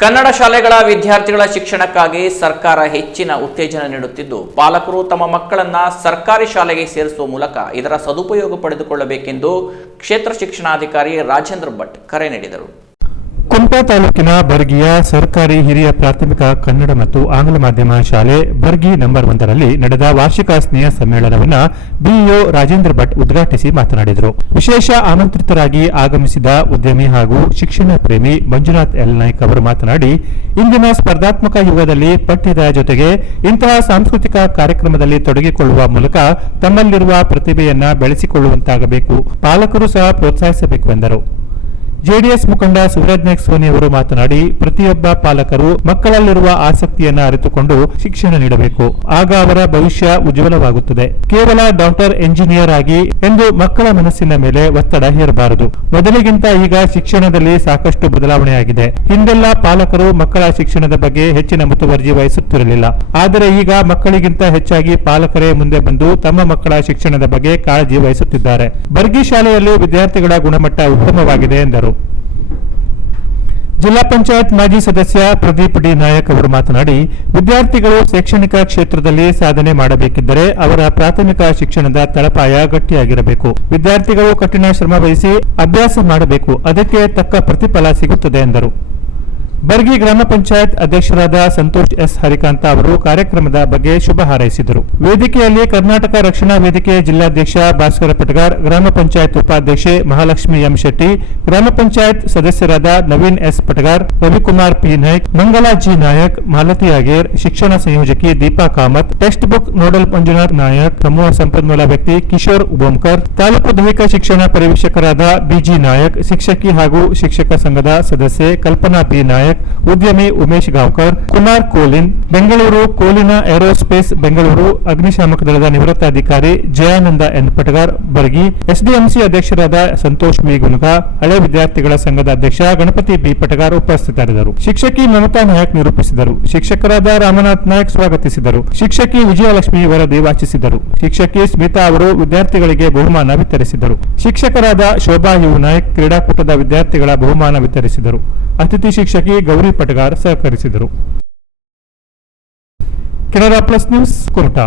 ಕನ್ನಡ ಶಾಲೆಗಳ ವಿದ್ಯಾರ್ಥಿಗಳ ಶಿಕ್ಷಣಕ್ಕಾಗಿ ಸರ್ಕಾರ ಹೆಚ್ಚಿನ ಉತ್ತೇಜನ ನೀಡುತ್ತಿದ್ದು, ಪಾಲಕರು ತಮ್ಮ ಮಕ್ಕಳನ್ನ ಸರ್ಕಾರಿ ಶಾಲೆಗೆ ಸೇರಿಸುವ ಮೂಲಕ ಇದರ ಸದುಪಯೋಗ ಪಡೆದುಕೊಳ್ಳಬೇಕೆಂದು ಕ್ಷೇತ್ರ ಶಿಕ್ಷಣಾಧಿಕಾರಿ ರಾಜೇಂದ್ರ ಭಟ್ ಕರೆ ನೀಡಿದರು. ಕುಮಟಾ ತಾಲೂಕಿನ ಬರ್ಗಿಯ ಸರ್ಕಾರಿ ಹಿರಿಯ ಪ್ರಾಥಮಿಕ ಕನ್ನಡ ಮತ್ತು ಆಂಗ್ಲ ಮಾಧ್ಯಮ ಶಾಲೆ ಬರ್ಗಿ ನಂಬರ್ ಒಂದರಲ್ಲಿ ನಡೆದ ವಾರ್ಷಿಕ ಸ್ನೇಹ ಸಮ್ಮೇಳನವನ್ನು ಬಿಇಒ ರಾಜೇಂದ್ರ ಭಟ್ ಉದ್ಘಾಟಿಸಿ ಮಾತನಾಡಿದರು. ವಿಶೇಷ ಆಮಂತ್ರಿತರಾಗಿ ಆಗಮಿಸಿದ ಉದ್ಯಮಿ ಹಾಗೂ ಶಿಕ್ಷಣ ಪ್ರೇಮಿ ಮಂಜುನಾಥ್ ಎಲ್ ನಾಯ್ಕ್ ಅವರು ಮಾತನಾಡಿ, ಇಂದಿನ ಸ್ಪರ್ಧಾತ್ಮಕ ಯುಗದಲ್ಲಿ ಪಠ್ಯದ ಜೊತೆಗೆ ಇಂತಹ ಸಾಂಸ್ಕೃತಿಕ ಕಾರ್ಯಕ್ರಮದಲ್ಲಿ ತೊಡಗಿಕೊಳ್ಳುವ ಮೂಲಕ ತಮ್ಮಲ್ಲಿರುವ ಪ್ರತಿಭೆಯನ್ನ ಬೆಳೆಸಿಕೊಳ್ಳುವಂತಾಗಬೇಕು. ಪಾಲಕರು ಸಹ ಪ್ರೋತ್ಸಾಹಿಸಬೇಕು ಎಂದರು. ಜೆಡಿಎಸ್ ಮುಖಂಡ ನಾಯ್ಕ್ ಸೋನಿ ಅವರು ಮಾತನಾಡಿ, ಪ್ರತಿಯೊಬ್ಬ ಪಾಲಕರು ಮಕ್ಕಳಲ್ಲಿರುವ ಆಸಕ್ತಿಯನ್ನ ಅರಿತುಕೊಂಡು ಶಿಕ್ಷಣ ನೀಡಬೇಕು. ಆಗ ಅವರ ಭವಿಷ್ಯ ಉಜ್ವಲವಾಗುತ್ತದೆ. ಕೇವಲ ಡಾಕ್ಟರ್, ಎಂಜಿನಿಯರ್ ಆಗಿ ಎಂದು ಮಕ್ಕಳ ಮನಸ್ಸಿನ ಮೇಲೆ ಒತ್ತಡ ಹೇರಬಾರದು. ಮೊದಲಿಗಿಂತ ಈಗ ಶಿಕ್ಷಣದಲ್ಲಿ ಸಾಕಷ್ಟು ಬದಲಾವಣೆಯಾಗಿದೆ. ಹಿಂದೆಲ್ಲ ಪಾಲಕರು ಮಕ್ಕಳ ಶಿಕ್ಷಣದ ಬಗ್ಗೆ ಹೆಚ್ಚಿನ ಮುತುವರ್ಜಿ ವಹಿಸುತ್ತಿರಲಿಲ್ಲ. ಆದರೆ ಈಗ ಮಕ್ಕಳಿಗಿಂತ ಹೆಚ್ಚಾಗಿ ಪಾಲಕರೇ ಮುಂದೆ ಬಂದು ತಮ್ಮ ಮಕ್ಕಳ ಶಿಕ್ಷಣದ ಬಗ್ಗೆ ಕಾಳಜಿ ವಹಿಸುತ್ತಿದ್ದಾರೆ. ಬರ್ಗಿ ಶಾಲೆಯಲ್ಲಿ ವಿದ್ಯಾರ್ಥಿಗಳ ಗುಣಮಟ್ಟ ಉತ್ತಮವಾಗಿದೆ ಎಂದರು. ಜಿಲ್ಲಾ ಪಂಚಾಯತ್ ಮಾಜಿ ಸದಸ್ಯ ಪ್ರದೀಪ್ ಡಿ ನಾಯಕ್ ಅವರು ಮಾತನಾಡಿ, ವಿದ್ಯಾರ್ಥಿಗಳು ಶೈಕ್ಷಣಿಕ ಕ್ಷೇತ್ರದಲ್ಲಿ ಸಾಧನೆ ಮಾಡಬೇಕಿದ್ದರೆ ಅವರ ಪ್ರಾಥಮಿಕ ಶಿಕ್ಷಣದ ತಳಪಾಯ ಗಟ್ಟಿಯಾಗಿರಬೇಕು. ವಿದ್ಯಾರ್ಥಿಗಳು ಕಠಿಣ ಶ್ರಮ ವಹಿಸಿ ಅಭ್ಯಾಸ ಮಾಡಬೇಕು. ಅದಕ್ಕೆ ತಕ್ಕ ಪ್ರತಿಫಲ ಸಿಗುತ್ತದೆ ಎಂದರು. ಬರ್ಗಿ ಗ್ರಾಮ ಪಂಚಾಯತ್ ಅಧ್ಯಕ್ಷರಾದ ಸಂತೋಷ್ ಎಸ್ ಹರಿಕಾಂತ ಅವರು ಕಾರ್ಯಕ್ರಮದ ಬಗ್ಗೆ ಶುಭ ಹಾರೈಸಿದರು. ವೇದಿಕೆಯಲ್ಲಿ ಕರ್ನಾಟಕ ರಕ್ಷಣಾ ವೇದಿಕೆ ಜಿಲ್ಲಾಧ್ಯಕ್ಷ ಭಾಸ್ಕರ ಪಟಗಾರ್, ಗ್ರಾಮ ಪಂಚಾಯತ್ ಉಪಾಧ್ಯಕ್ಷೆ ಮಹಾಲಕ್ಷ್ಮಿ ಎಂ ಶೆಟ್ಟಿ, ಗ್ರಾಮ ಪಂಚಾಯತ್ ಸದಸ್ಯರಾದ Naveen S Patagar, Ravikumar P Naik, Mangala G Nayak, Malathi Ager ಶಿಕ್ಷಣ ಸಂಯೋಜಕಿ Deepa Kamath, text book nodal Manjunath Nayak, ಸಮೂಹ ಸಂಪನ್ಮೂಲ ವ್ಯಕ್ತಿ ಕಿಶೋರ್ ಉಬೋಮ್ಕರ್, ತಾಲೂಕು ದೈಹಿಕ ಶಿಕ್ಷಣ ಪರಿವೀಕ್ಷಕರಾದ ಬಿಜಿ ನಾಯಕ್, ಶಿಕ್ಷಕಿ ಹಾಗೂ ಶಿಕ್ಷಕ ಸಂಘದ ಸದಸ್ಯೆ ಕಲ್ಪನಾ ಬಿ ನಾಯಕ್ ಉದ್ಯಮಿ Umesh Gaonkar, Kumar Collins, Bengaluru Collins aerospace, Bengaluru ಅಗ್ನಿಶಾಮಕ ದಳದ ನಿವೃತ್ತ ಅಧಿಕಾರಿ ಜಯಾನಂದ ಎನ್ ಪಟಗಾರ್ ಬರ್ಗಿ, ಎಸ್ಡಿಎಂಸಿ ಅಧ್ಯಕ್ಷರಾದ ಸಂತೋಷ್ ಬಿ ಗುನಗ, ಹಳೆ ವಿದ್ಯಾರ್ಥಿಗಳ ಸಂಘದ ಅಧ್ಯಕ್ಷ ಗಣಪತಿ ಬಿ ಪಟಗಾರ್ ಉಪಸ್ಥಿತರಿದ್ದರು. ಶಿಕ್ಷಕಿ ಮಮತಾ ನಾಯಕ್ ನಿರೂಪಿಸಿದರು. ಶಿಕ್ಷಕರಾದ ರಾಮನಾಥ್ ನಾಯಕ್ ಸ್ವಾಗತಿಸಿದರು. ಶಿಕ್ಷಕಿ ವಿಜಯಲಕ್ಷ್ಮಿ ವರದಿ ವಾಚಿಸಿದರು ಶಿಕ್ಷಕಿ ಸ್ಮಿತಾ ಅವರು ವಿದ್ಯಾರ್ಥಿಗಳಿಗೆ ಬಹುಮಾನ ವಿತರಿಸಿದರು. ಶಿಕ್ಷಕರಾದ ಶೋಭಾ ಯು ನಾಯಕ್ ಕ್ರೀಡಾಕೂಟದ ವಿದ್ಯಾರ್ಥಿಗಳ ಬಹುಮಾನ ವಿತರಿಸಿದರು. ಅತಿಥಿ ಶಿಕ್ಷಕಿ Gauri Patagar ಸಹಕರಿಸಿದರು. Canara plus news Kumta